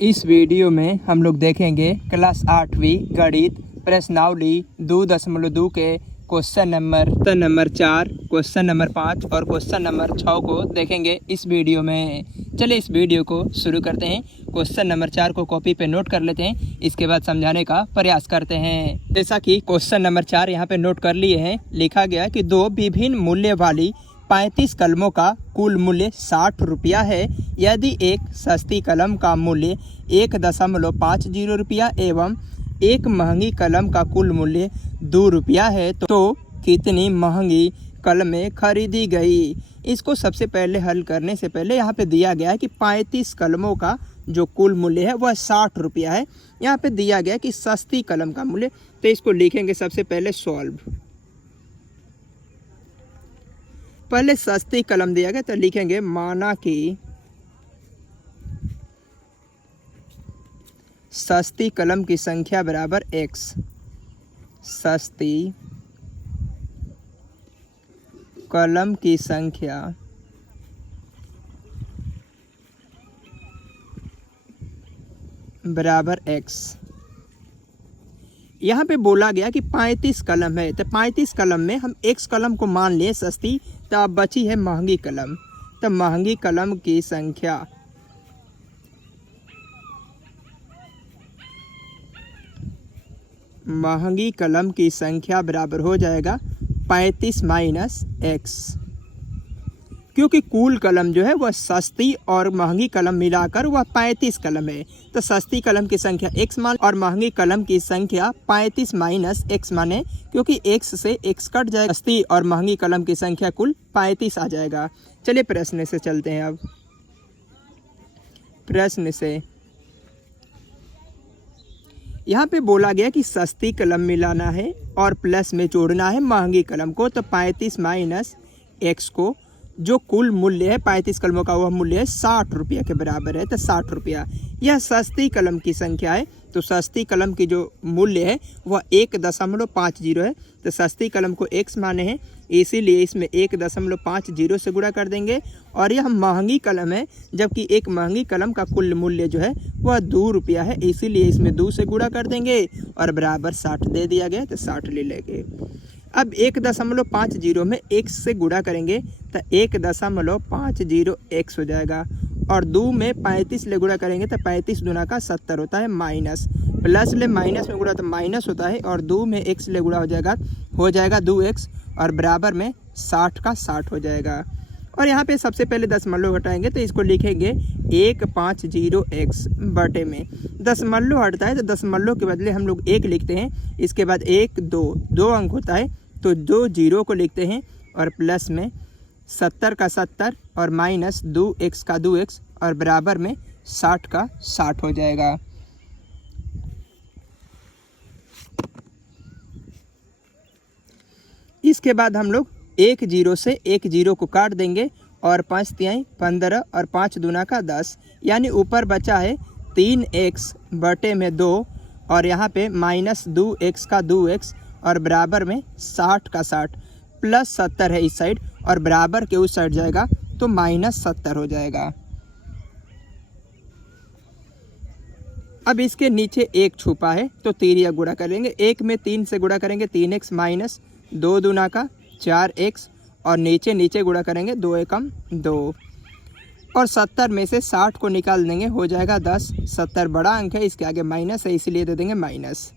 इस वीडियो में हम लोग देखेंगे क्लास 8वीं गणित प्रश्नावली 2.2 के क्वेश्चन नंबर 4, क्वेश्चन नंबर 5 और क्वेश्चन नंबर 6 को देखेंगे इस वीडियो में। चलिए इस वीडियो को शुरू करते हैं। क्वेश्चन नंबर 4 को कॉपी पे नोट कर लेते हैं, इसके बाद समझाने का प्रयास करते हैं। जैसा कि क्वेश्चन नंबर 4 यहाँ पे नोट कर लिए हैं, लिखा गया कि दो विभिन्न मूल्य वाली 35 कलमों का कुल मूल्य 60 रुपया है। यदि एक सस्ती कलम का मूल्य 1.50 रुपया एवं एक महंगी कलम का कुल मूल्य 2 रुपया है तो कितनी महंगी कलमें खरीदी गई। इसको सबसे पहले हल करने से पहले यहाँ पे दिया गया है कि 35 कलमों का जो कुल मूल्य है वह 60 रुपया है। यहाँ पे दिया गया कि सस्ती कलम का मूल्य, तो इसको लिखेंगे सबसे पहले सॉल्व। पहले सस्ती कलम दिया गया तो लिखेंगे माना कि सस्ती कलम की संख्या बराबर x। सस्ती कलम की संख्या बराबर x। यहाँ पे बोला गया कि 35 कलम है, तो 35 कलम में हम x कलम को मान लिए सस्ती, तो अब बची है महंगी कलम। तो महंगी कलम की संख्या बराबर हो जाएगा 35 माइनस x, क्योंकि कुल कलम जो है वह सस्ती और महंगी कलम मिलाकर वह 35 कलम है। तो सस्ती कलम की संख्या x मान और महंगी कलम की संख्या 35 माइनस x माने, क्योंकि x से x कट जाएगा, सस्ती और महंगी कलम की संख्या कुल 35 आ जाएगा। चलिए प्रश्न से चलते हैं। अब प्रश्न से यहाँ पे बोला गया कि सस्ती कलम मिलाना है और प्लस में जोड़ना है महंगी कलम को। तो 35 माइनस x को जो कुल मूल्य है 35 कलमों का वह मूल्य है 60 रुपया के बराबर है। तो 60 रुपया यह सस्ती कलम की संख्या है। तो सस्ती कलम की जो मूल्य है वह 1.50 है। तो सस्ती कलम को x माने हैं, इसीलिए इसमें 1.50 से गुणा कर देंगे। और यह महंगी कलम है, जबकि एक महंगी कलम का कुल मूल्य जो है वह 2 रुपया है, इसीलिए इसमें 2 से गुणा कर देंगे और बराबर 60 दे दिया गया। तो 60 ले लेंगे। अब 1.50 में x से गुणा करेंगे तो 1.50 x हो जाएगा, और 2 में 35 ले गुणा करेंगे तो 35 दूना का 70 होता है माइनस, प्लस ले माइनस में गुणा तो माइनस होता है, और 2 में x ले गुणा हो जाएगा 2x, और बराबर में 60 का 60 हो जाएगा। और यहाँ पे सबसे पहले दशमलव हटाएंगे तो इसको लिखेंगे 150x बटे में दशमलव हटता है तो दशमलव के बदले हम लोग 1 लिखते हैं। इसके बाद 1 2 अंक होता है तो 2 जीरो को लिखते हैं, और प्लस में 70 का 70 और माइनस 2x का 2x, और बराबर में 60 का 60 हो जाएगा। इसके बाद हम लोग 1 जीरो से 1 जीरो को काट देंगे, और 5 तिहाई 15 और 5 दूना का 10, यानी ऊपर बचा है 3x बटे में 2, और यहाँ पे माइनस 2x का 2x, और बराबर में 60 का 60, प्लस 70 है इस साइड और बराबर के उस साइड जाएगा तो माइनस 70 हो जाएगा। अब इसके नीचे 1 छुपा है तो तिरिया गुणा करेंगे। 1 में 3 से गुणा करेंगे 3x माइनस 2 दूना का 4x, और नीचे गुणा करेंगे 2 एकम 2, और 70 में से 60 को निकाल देंगे, हो जाएगा 10। 70 बड़ा अंक है, इसके आगे माइनस है, इसीलिए दे देंगे माइनस।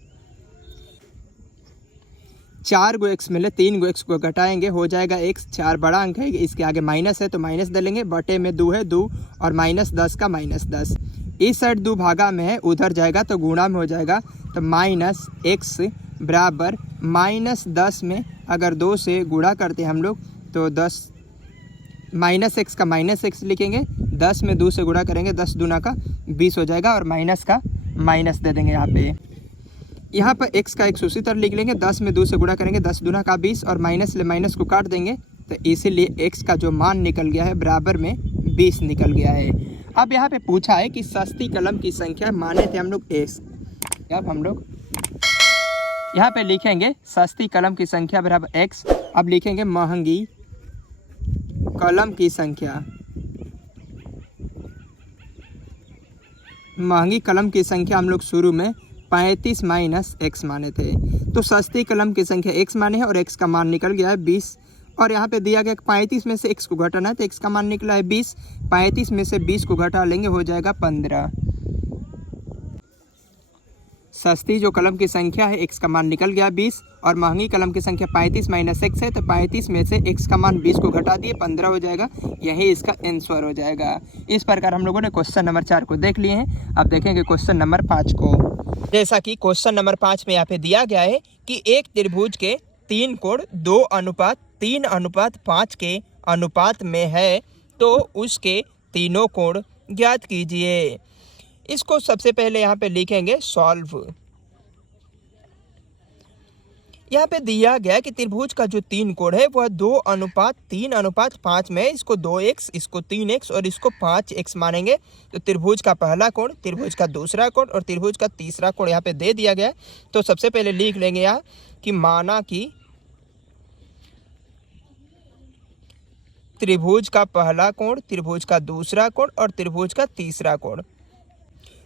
4 गो x मिले, 3 गो x को घटाएंगे, हो जाएगा x। 4 बड़ा अंक है, इसके आगे माइनस है तो माइनस दे लेंगे, बटे में 2 है 2, और माइनस 10 का माइनस 10। इस साइड 2 भागा में है, उधर जाएगा तो गुणा में हो जाएगा, तो माइनस x बराबर माइनस 10 में अगर 2 से गुणा करते हैं हम लोग तो 10 माइनस x का माइनस x लिखेंगे, 10 में 2 से गुणा करेंगे 10 दूना का 20 हो जाएगा, और माइनस का माइनस दे देंगे यहाँ पर x का x उसी तरह लिख लेंगे, 10 में 2 से गुणा करेंगे 10 दूना का 20, और माइनस ले माइनस को काट देंगे, तो इसीलिए x का जो मान निकल गया है बराबर में 20 निकल गया है। अब यहाँ पे पूछा है कि सस्ती कलम की संख्या माने थे हम लोग x। अब हम लोग यहाँ पे लिखेंगे सस्ती कलम की संख्या बराबर x। अब लिखेंगे महंगी कलम की संख्या महंगी कलम की संख्या हम लोग शुरू में 35 माइनस x माने थे, तो सस्ती कलम की संख्या x माने है और x का मान निकल गया है 20। और यहाँ पे दिया गया 35 में से x को घटाना है, तो x का मान निकला है 20। 35 में से 20 को घटा लेंगे, हो जाएगा 15। सस्ती जो कलम की संख्या है x का मान निकल गया 20 और महंगी कलम की संख्या 35 माइनस x है, तो 35 में से x का मान 20 को घटा दिए, 15 हो जाएगा। यही इसका आंसर हो जाएगा। इस प्रकार हम लोगों ने क्वेश्चन नंबर 4 को देख लिए हैं। अब देखेंगे क्वेश्चन नंबर 5 को। जैसा कि क्वेश्चन नंबर 5 में यहाँ पे दिया गया है कि एक त्रिभुज के 3 कोण 2:3:5 के अनुपात में है, तो उसके तीनों कोण ज्ञात कीजिए। इसको सबसे पहले यहाँ पे लिखेंगे सॉल्व। यहाँ पे दिया गया कि त्रिभुज का जो 3 कोण है वह 2:3:5 में है। इसको 2x, इसको 3x और इसको 5x मानेंगे। तो त्रिभुज का पहला कोण, त्रिभुज का दूसरा कोण और त्रिभुज का तीसरा कोण यहाँ पे दे दिया गया है। तो सबसे पहले लिख लेंगे यहाँ कि माना कि त्रिभुज का पहला कोण, त्रिभुज का दूसरा कोण और त्रिभुज का तीसरा कोण।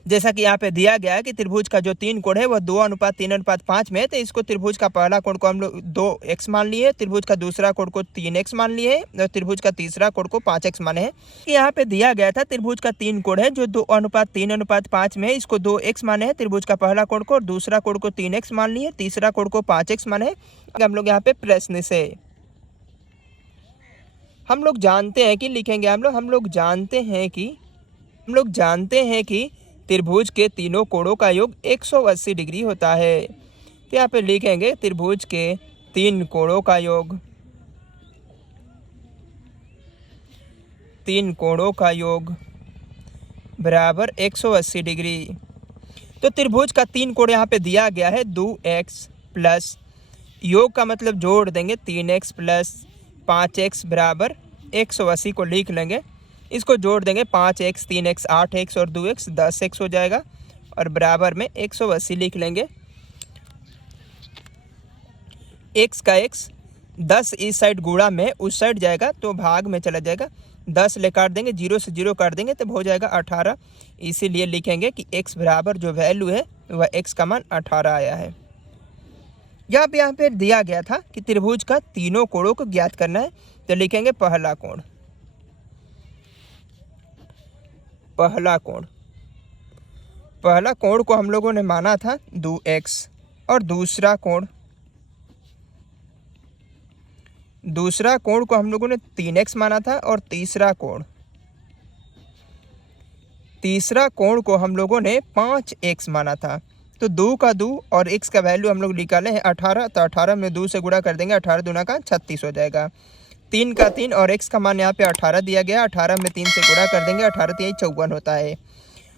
जैसा कि यहाँ पे दिया गया है कि त्रिभुज का जो 3 कोण है वह 2:3:5 में है, तो इसको त्रिभुज का पहला कोण को हम लोग 2x मान लिए, त्रिभुज का दूसरा कोण को 3x मान लिए और त्रिभुज का तीसरा कोण को 5x माने हैं। यहाँ पे दिया गया था त्रिभुज का 3 कोण है जो 2:3:5 में है, इसको 2x माने हैं। त्रिभुज का पहला कोण को और दूसरा कोण को 3x मान लिए, तीसरा कोण को 5x माने हैं। हम लोग यहाँ पे प्रश्न से हम लोग जानते हैं कि लिखेंगे हम लोग जानते हैं कि त्रिभुज के तीनों कोणों का योग 180 डिग्री होता है। तो यहाँ पे लिखेंगे त्रिभुज के 3 कोणों का योग बराबर 180 डिग्री। तो त्रिभुज का 3 कोण यहाँ पे दिया गया है 2x प्लस योग का मतलब जोड़ देंगे 3x प्लस 5x बराबर 180 को लिख लेंगे। इसको जोड़ देंगे 5x 3x 8x और 2x 10x हो जाएगा और बराबर में 180 लिख लेंगे। x का x 10 इस साइड गुणा में उस साइड जाएगा तो भाग में चला जाएगा, 10 ले काट देंगे, 0 से 0 काट देंगे तब हो जाएगा 18। इसीलिए लिखेंगे कि x बराबर जो वैल्यू है वह x का मान 18 आया है। यहाँ पे दिया गया था कि त्रिभुज का तीनों कोणों को ज्ञात करना है, तो लिखेंगे पहला कोण को हम लोगों ने माना था 2x और दूसरा कोण को हम लोगों ने 3x माना था और तीसरा कोण को हम लोगों ने 5x माना था। तो 2 का 2 और x का वैल्यू हम लोग निकाले हैं 18, तो 18 में 2 से गुणा कर देंगे, 18 दूना का 36 हो जाएगा। 3 का 3 और x का मान यहाँ पे 18 दिया गया, 18 में 3 से गुणा कर देंगे, 18 3 54 होता है।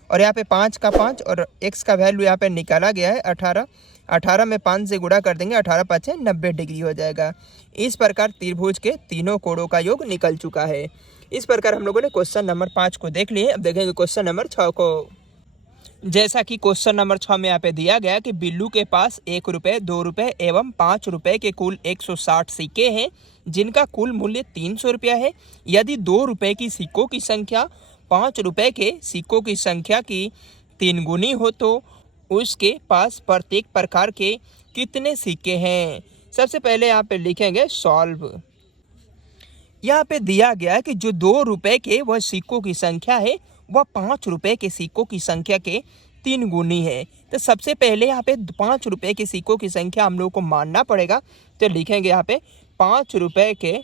और यहाँ पे 5 का 5 और x का वैल्यू यहाँ पे निकाला गया है 18, 18 में 5 से गुणा कर देंगे, 18 5 90 डिग्री हो जाएगा। इस प्रकार त्रिभुज के तीनों कोणों का योग निकल चुका है। इस प्रकार हम लोगों ने क्वेश्चन नंबर 5 को देख लिए। अब देखेंगे क्वेश्चन नंबर 6 को। जैसा कि क्वेश्चन नंबर 6 में यहाँ पे दिया गया कि बिल्लू के पास 1 रुपये, 2 रुपये एवं 5 रुपये के कुल 160 सिक्के हैं, जिनका कुल मूल्य 300 रुपया है। यदि 2 रुपये की सिक्कों की संख्या 5 रुपये के सिक्कों की संख्या की 3 गुनी हो तो उसके पास प्रत्येक प्रकार के कितने सिक्के हैं। सबसे पहले यहाँ पे लिखेंगे सॉल्व। यहाँ पे दिया गया है कि जो 2 रुपये के वह सिक्कों की संख्या है वह 5 रुपये के सिक्कों की संख्या के 3 गुनी है। तो सबसे पहले यहाँ पे 5 रुपये के सिक्कों की संख्या हम लोग को मानना पड़ेगा। तो लिखेंगे यहाँ पे 5 रुपये के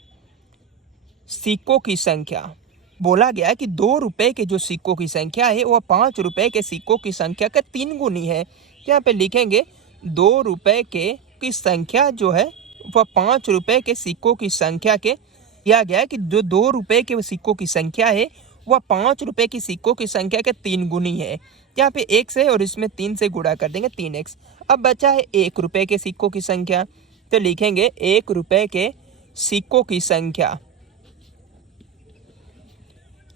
सिक्कों की संख्या। बोला गया है कि 2 रुपये के जो सिक्कों की संख्या है वह 5 रुपये के सिक्कों की संख्या का 3 गुनी है। यहाँ पे लिखेंगे 2 रुपये की संख्या जो है वह 5 रुपये के सिक्कों की संख्या के दिया गया है कि जो 2 रुपये के सिक्कों की संख्या है वह 5 रुपये की सिक्कों की संख्या के 3 गुनी है। यहाँ पे x है और इसमें 3 से गुणा कर देंगे 3x। अब बचा है 1 रुपये के सिक्कों की संख्या, तो लिखेंगे 1 रुपये के सिक्कों की संख्या।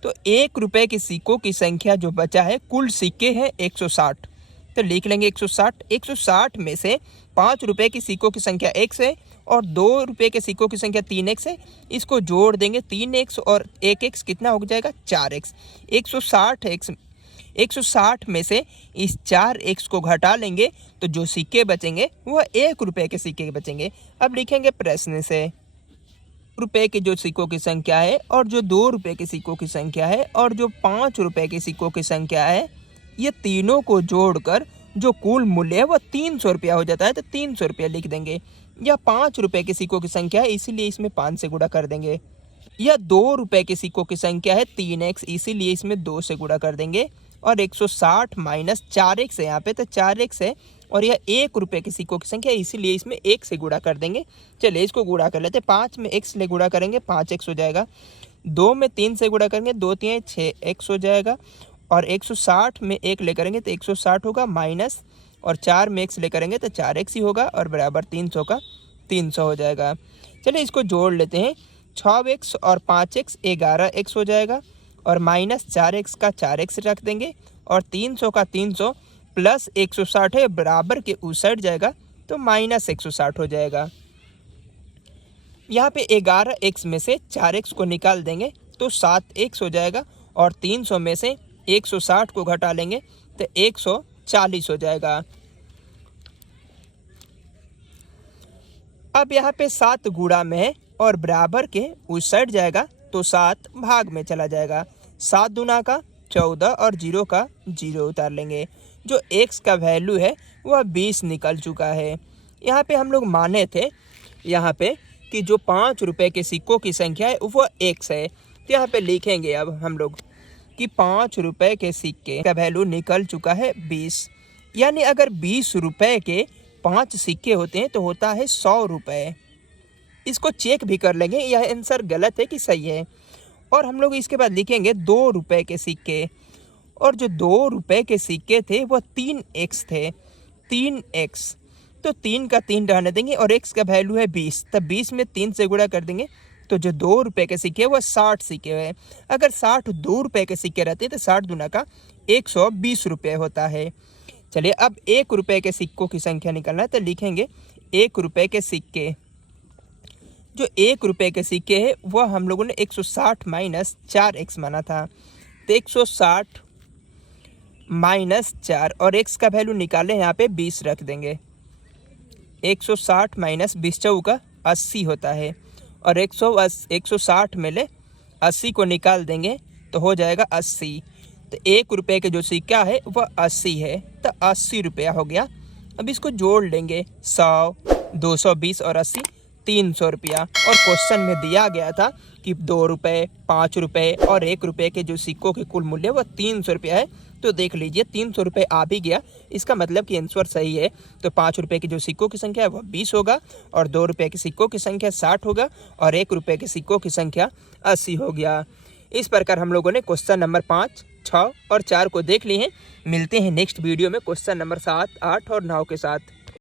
तो 1 रुपये के सिक्कों की संख्या जो बचा है, कुल सिक्के हैं 160, तो लिख लेंगे 160। 160 में से 5 रुपये की सिक्कों की संख्या x है और 2 रुपये के सिक्कों की संख्या 3x है। इसको जोड़ देंगे 3x और 1x कितना हो जाएगा 4x। 160 में से इस 4x को घटा लेंगे तो जो सिक्के बचेंगे वह 1 रुपये के सिक्के बचेंगे। अब लिखेंगे प्रश्न से रुपए के जो सिक्कों की संख्या है और जो 2 रुपये के सिक्कों की संख्या है और जो 5 रुपये के सिक्कों की संख्या है, ये तीनों को जोड़कर जो कुल मूल्य है वह 300 रुपया हो जाता है। तो 300 रुपया लिख देंगे। यह 5 रुपये के सिक्कों की संख्या है, इसीलिए इसमें 5 से गुणा कर देंगे। यह 2 रुपये के सिक्कों की संख्या है 3x, इसीलिए इसमें 2 से गुणा कर देंगे। और 160 माइनस 4x है यहाँ पे, तो 4x है। और यह 1 रुपये के सिक्कों की संख्या है, इसीलिए इसमें 1 से गुणा कर देंगे। चलिए इसको गुणा कर लेते हैं। 5 में x से गुणा करेंगे 5x हो जाएगा। 2 में 3 से गुणा करेंगे 2 3 6x हो जाएगा। और 160 में 1 ले करेंगे तो 160 होगा माइनस, और 4 में x ले करेंगे तो 4x ही होगा और बराबर 300 का 300 हो जाएगा। चलिए इसको जोड़ लेते हैं। 6x और 5x 11x हो जाएगा और माइनस 4x का 4x रख देंगे और 300 का 300 प्लस 160 है बराबर के उस साइड जाएगा तो माइनस 160 हो जाएगा। यहाँ पे 11x में से 4x को निकाल देंगे तो 7x हो जाएगा और 300 में से 160 को घटा लेंगे तो 140 हो जाएगा। अब यहाँ पे 7 गुणा में है और बराबर के उस साइड जाएगा तो 7 भाग में चला जाएगा। 7 दूना का 14 और 0 का 0 उतार लेंगे। जो x का वैल्यू है वह 20 निकल चुका है। यहाँ पे हम लोग माने थे यहाँ पे कि जो 5 रुपये के सिक्कों की संख्या है वह x है। तो यहाँ पे लिखेंगे अब हम लोग कि 5 रुपये के सिक्के का वैल्यू निकल चुका है 20। यानी अगर 20 रुपये के 5 सिक्के होते हैं तो होता है 100 रुपये। इसको चेक भी कर लेंगे यह आंसर गलत है कि सही है। और हम लोग इसके बाद लिखेंगे 2 रुपये के सिक्के, और जो 2 रुपये के सिक्के थे वह 3x थे। 3x तो 3 का 3 रहने देंगे और x का वैल्यू है 20, तब 20 में 3 से गुणा कर देंगे तो जो 2 रुपये के सिक्के वह 60 सिक्के है। अगर 60 2 रुपये के सिक्के रहते हैं तो 60 दूना का 120 रुपये होता है। चलिए अब 1 रुपये के सिक्कों की संख्या निकालना है तो लिखेंगे 1 रुपये के सिक्के। जो 1 रुपये के सिक्के है वह हम लोगों ने 160 माइनस 4x माना था, तो 160 माइनस 4 और x का वैल्यू निकाले यहाँ पे 20 रख देंगे। 160 माइनस 20 चौका 80 होता है और 160 में ले 80 को निकाल देंगे तो हो जाएगा 80। तो 1 रुपये के जो सिक्का है वह 80 है, तो 80 रुपया हो गया। अब इसको जोड़ लेंगे 100, 220 और 80 300 रुपया। और क्वेश्चन में दिया गया था कि 2 रुपये, 5 रुपये और 1 रुपये के जो सिक्कों के कुल मूल्य वह 300 रुपया है। तो देख लीजिए 300 रुपये आ भी गया, इसका मतलब कि आंसर सही है। तो 5 रुपये के जो सिक्कों की संख्या है वह 20 होगा और 2 रुपये के सिक्कों की संख्या 60 होगा और 1 रुपये के सिक्कों की संख्या 80 हो गया। इस प्रकार हम लोगों ने क्वेश्चन नंबर 5, 6 और 4 को देख लिए हैं। मिलते हैं नेक्स्ट वीडियो में क्वेश्चन नंबर 7, 8 और 9 के साथ।